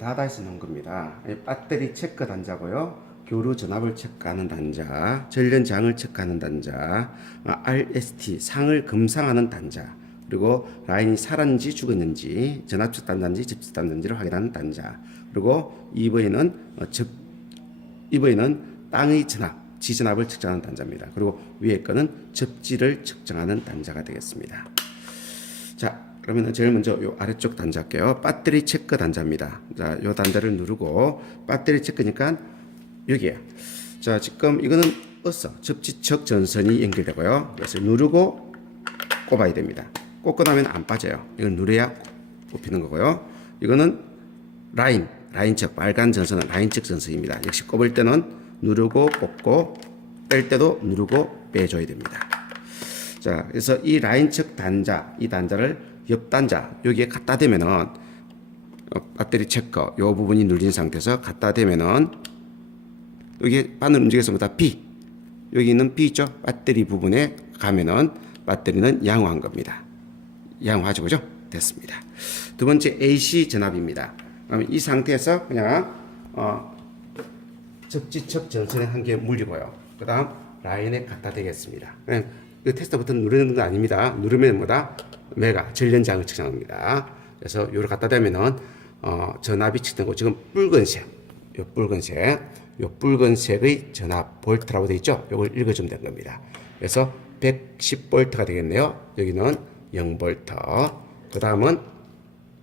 다다에서 놓은 겁니다. 배터리 체크 단자고요. 교류 전압을 체크하는 단자, 전련장을 체크하는 단자, RST 상을 검상하는 단자, 그리고 라인이 살았는지 죽었는지, 전압측 단자인지 접촉 단자인지를 확인하는 단자. 그리고 EV는 땅의 전압, 지전압을 측정하는 단자입니다. 그리고 위에 거는 접지를 측정하는 단자가 되겠습니다. 자, 그러면 제일 먼저 요 아래쪽 단자 할게요. 배터리 체크 단자입니다. 자, 요 단자를 누르고 배터리 체크니까 여기에. 자, 지금 이거는 접지측 전선이 연결되고요. 그래서 누르고 꼽아야 됩니다. 꼽고 나면 안 빠져요. 이걸 누려야 꼽히는 거고요. 이거는 라인측 빨간 전선은 라인측 전선입니다. 역시 꼽을 때는 누르고 꼽고 뺄 때도 누르고 빼줘야 됩니다. 자, 그래서 이 라인측 단자, 이 단자를 옆 단자 여기에 갖다 대면은 배터리 체크 요 부분이 눌린 상태에서 갖다 대면은 여기 바늘 움직여서 뭐다 B 여기 있는 B 있죠? 배터리 부분에 가면은 배터리는 양호한 겁니다. 양호하죠, 그죠? 됐습니다. 두 번째 AC 전압입니다. 그러면 이 상태에서 그냥 접지측 전선에 한 개 물리고요. 그 다음 라인에 갖다 대겠습니다. 그냥 이 테스트 버튼 누르는 건 아닙니다. 누르면 뭐다? 메가 전련장을 측정합니다. 그래서 요를 갖다 대면은 전압이 측정되고 지금 요 붉은색의 전압 볼트라고 되어 있죠. 요걸 읽어주면 되는 겁니다. 그래서 110볼트가 되겠네요. 여기는 0볼트. 그 다음은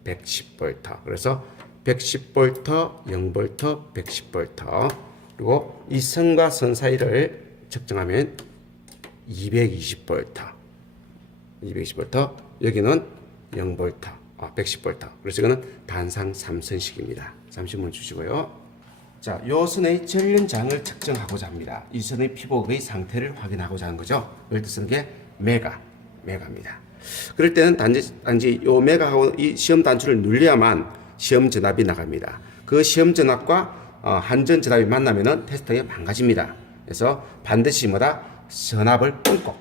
110볼트. 그래서 110볼트, 0볼트, 110볼트. 그리고 이 선과 선 사이를 측정하면 220볼트. 220볼트. 여기는 0볼트. 110볼트. 그래서 이거는 단상 3선식입니다. 잠시만 주시고요. 자, 요 선의 전련장을 측정하고자 합니다. 이 선의 피복의 상태를 확인하고자 하는 거죠. 이걸 쓰는 게 메가입니다. 그럴 때는 단지 요 메가하고 이 시험 단추를 눌려야만 시험 전압이 나갑니다. 그 시험 전압과 한전 전압이 만나면은 테스터가 망가집니다. 그래서 반드시 전압을 끊고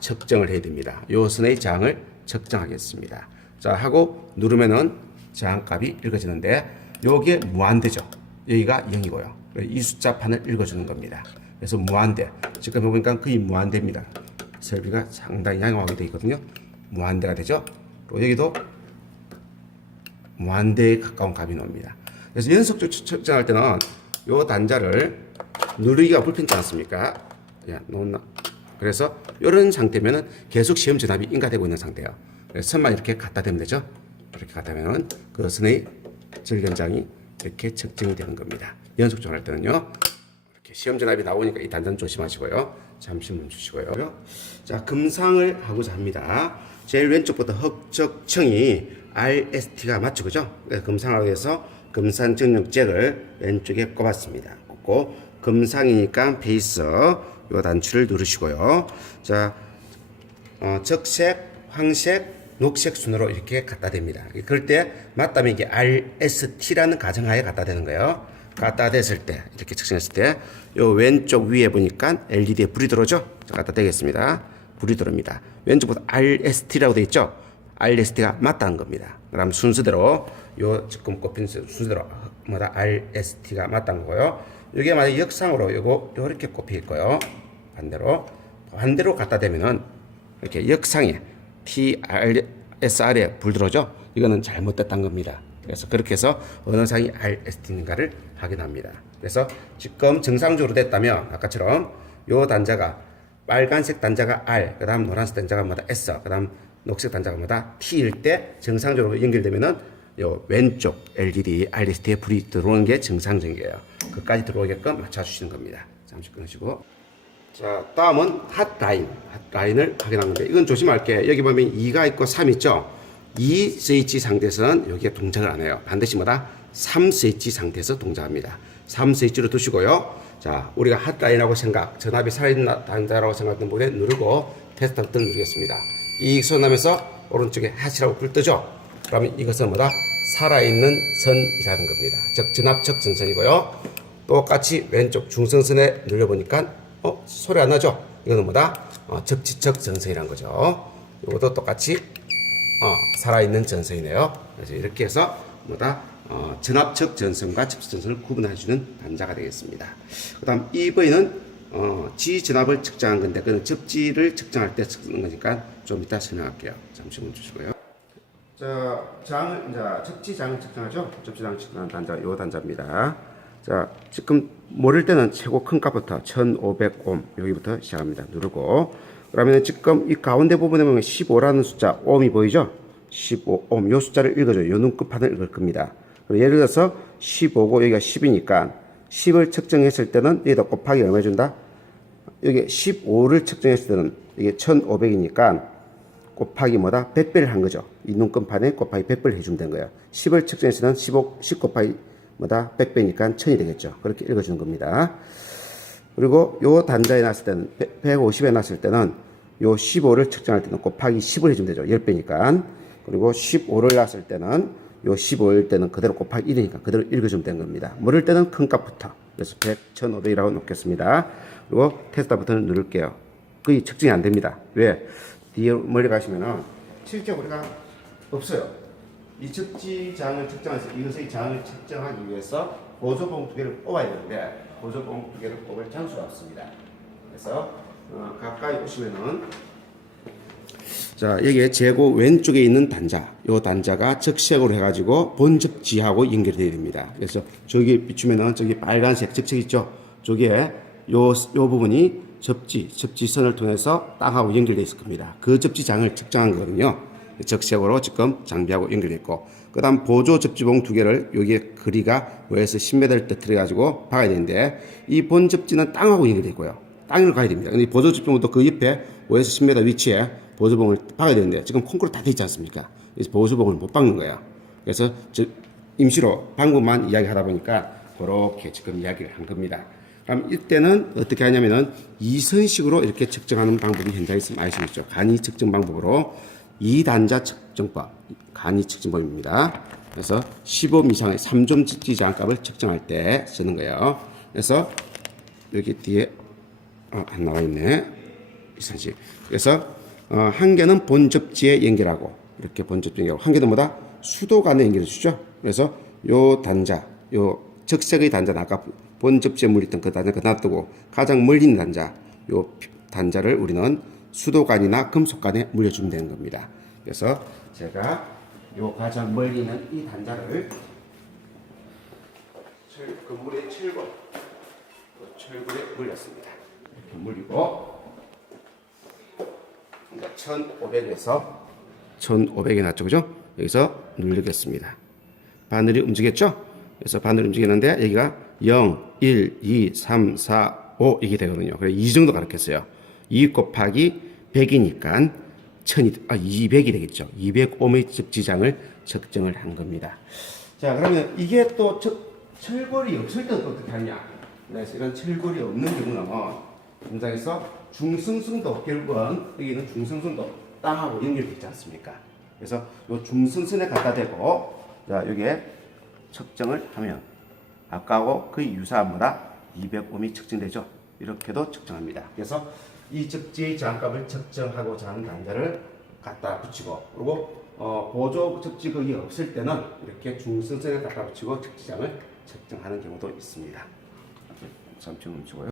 측정을 해야 됩니다. 요 선의 장을 측정하겠습니다. 자, 하고 누르면은 저항값이 읽어지는데 요게 무한대죠. 여기가 0이고요. 이 숫자판을 읽어주는 겁니다. 그래서 무한대. 지금 보니까 거의 무한대입니다. 설비가 상당히 양호하게 되어 있거든요. 무한대가 되죠. 그리고 여기도 무한대에 가까운 값이 나옵니다. 그래서 연속적으로 측정할 때는 요 단자를 누르기가 불편하지 않습니까? 그래서 이런 상태면은 계속 시험 전압이 인가되고 있는 상태예요. 그래서 선만 이렇게 갖다 대면 되죠. 이렇게 갖다 대면 그 선의 전련장이 이렇게 측정이 되는 겁니다. 연속적으로 할 때는요. 이렇게 시험 전압이 나오니까 이 단자는 조심하시고요. 잠시 멈추시고요. 자, 검상을 하고자 합니다. 제일 왼쪽부터 흑적청이 RST가 맞죠, 그죠? 검상하기 위해서 검산 정력 잭을 왼쪽에 꼽았습니다. 꼽고 검상이니까 베이스 요 단추를 누르시고요. 자, 적색, 황색, 녹색 순으로 이렇게 갖다 댑니다. 그럴 때 맞다면 이게 RST라는 가정하에 갖다 대는 거예요. 갖다 댔을 때 이렇게 측정했을 때 요 왼쪽 위에 보니까 LED에 불이 들어오죠. 갖다 대겠습니다. 불이 들어옵니다. 왼쪽부터 RST라고 되어 있죠. RST가 맞다는 겁니다. 그럼 순서대로 요 지금 꼽힌 순서대로 RST가 맞다는 거고요. 이게 만약 역상으로 요렇게 꼽혀 있고요. 반대로 갖다 대면은 이렇게 역상에 TRSR에 불 들어오죠. 이거는 잘못됐다는 겁니다. 그래서 그렇게 해서 어느 상이 RST인가를 확인합니다. 그래서 지금 정상적으로 됐다면 아까처럼 요 단자가 빨간색 단자가 R, 그 다음 노란색 단자가 S, 그 다음 녹색 단자가 T일 때 정상적으로 연결되면은 요 왼쪽 LED RST에 불이 들어오는 게 정상적이에요. 그까지 들어오게끔 맞춰주시는 겁니다. 잠시 끊으시고. 자, 다음은 핫라인을 확인하는 건데, 이건 조심할 게, 여기 보면 2가 있고 3 있죠? 2 스위치 상태에서는 여기에 동작을 안 해요. 반드시 3 스위치 상태에서 동작합니다. 3 스위치로 두시고요. 자, 우리가 핫라인하고 전압이 살아있는 단자라고 생각했던 부분에 누르고 테스트 버튼 누르겠습니다. 이 선하면서 오른쪽에 핫이라고 불 뜨죠? 그러면 이것은 살아있는 선이라는 겁니다. 즉, 전압측 전선이고요. 똑같이 왼쪽 중성선에 눌러보니까 소리 안 나죠? 이거는 접지측 전선이란 거죠. 이것도 똑같이 살아있는 전선이네요. 그래서 이렇게 해서 뭐다 전압적 전선과 접지 전선을 구분해주는 단자가 되겠습니다. 그다음 EV는 지전압을 측정한 건데 그는 접지를 측정할 때 쓰는 거니까 좀 이따 설명할게요. 잠시만 주시고요. 자, 접지장을 측정하죠. 접지장을 측정하는 단자, 요 단자입니다. 자, 지금 모를 때는 최고 큰 값부터 1500옴 여기부터 시작합니다. 누르고 그러면 지금 이 가운데 부분에 보면 15라는 숫자 옴이 보이죠? 15옴 요 숫자를 읽어줘요. 요 눈끝판을 읽을 겁니다. 예를 들어서 15고 여기가 10이니까 10을 측정했을 때는 여기다 곱하기 얼마 준다? 여기 15를 측정했을 때는 이게 1500이니까 곱하기 뭐다? 100배를 한 거죠. 이 눈금판에 곱하기 100배를 해주면 된 거예요. 10을 측정했을 때는 10 곱하기 뭐다? 100배니까 1000이 되겠죠. 그렇게 읽어주는 겁니다. 그리고 요 단자에 놨을 때는 150에 놨을 때는 요 15를 측정할 때는 곱하기 10을 해주면 되죠. 10배니까. 그리고 15를 놨을 때는 요 15일 때는 그대로 곱하기 1이니까 그대로 읽어주면 된 겁니다. 모를 때는 큰 값부터. 그래서 100, 1500이라고 놓겠습니다. 그리고 테스트 버튼을 누를게요. 거의 측정이 안 됩니다. 왜? 뒤에 멀리 가시면은 실제 우리가 없어요. 이 접지장을 측정해서 이것의 장을 측정하기 위해서 보조봉 두 개를 뽑아야 되는데 보조봉 두 개를 뽑을 장수가 없습니다. 그래서 가까이 오시면은 자 여기에 제고 왼쪽에 있는 단자 요 단자가 적색으로 해가지고 본접지하고 연결되어야 됩니다. 그래서 저기 비추면은 저기 빨간색 적색 있죠. 저기에 요 부분이 접지선을 통해서 땅하고 연결되어 있을 겁니다. 그 접지장을 측정한 거거든요. 적색으로 지금 장비하고 연결되어 있고 그 다음 보조 접지봉 두 개를 여기에 거리가 5에서 10m를 터뜨려 가지고 박아야 되는데 이 본 접지는 땅하고 연결되어 있고요. 땅을 가야 됩니다. 근데 보조 접지봉도 그 옆에 5에서 10m 위치에 보조봉을 박아야 되는데 지금 콘크리트 다 되어 있지 않습니까? 그래서 보조봉을 못 박는 거예요. 그래서 임시로 방법만 이야기하다 보니까 그렇게 지금 이야기를 한 겁니다. 그럼 이때는 어떻게 하냐면은 이선식으로 이렇게 측정하는 방법이 현장에서 많이 쓰고 있죠. 간이 측정 방법으로 2단자 측정법, 간이 측정법입니다. 그래서 15옴 이상의 3점 접지장 값을 측정할 때 쓰는 거예요. 그래서 여기 뒤에 안 나와 있네. 이선식. 그래서 한 개는 본접지에 연결하고 이렇게 본접지에 연결하고 한 개는 뭐다? 수도관에 연결해 주죠. 그래서 요 단자, 요 적색의 단자는 아까 본접지에 물렸던 그 단자 놔두고 가장 멀리 있는 단자, 요 단자를 우리는 수도관이나 금속관에 물려주면 되는 겁니다. 그래서 제가 요 가장 멀리 있는 이 단자를 건물의 철골에 물렸습니다. 이렇게 물리고 1500에서 1500에 놨죠, 그죠? 여기서 누르겠습니다. 바늘이 움직였죠? 그래서 바늘이 움직이는데 여기가 0, 1, 2, 3, 4, 5 이게 되거든요. 그래서 이 정도 가르쳤어요. 2 곱하기 100이니까 200이 되겠죠. 200옴의 접지장을 측정을 한 겁니다. 자, 그러면 이게 또 철골이 없을 때는 어떻게 하냐? 그래서 이런 철골이 없는 경우는 현장에서 중성선도 결국은 여기는 중성선도 땅하고 연결되어 있지 않습니까? 그래서 이 중성선에 갖다 대고 자, 여기에 측정을 하면 아까하고 거의 유사한 뭐다? 200옴이 측정되죠. 이렇게도 측정합니다. 그래서 이 접지의 저항값을 측정하고자 하는 단자를 갖다 붙이고 그리고 보조 접지 거기 없을 때는 이렇게 중성선에 갖다 붙이고 접지장을 측정하는 경우도 있습니다. 잠시 멈추고요.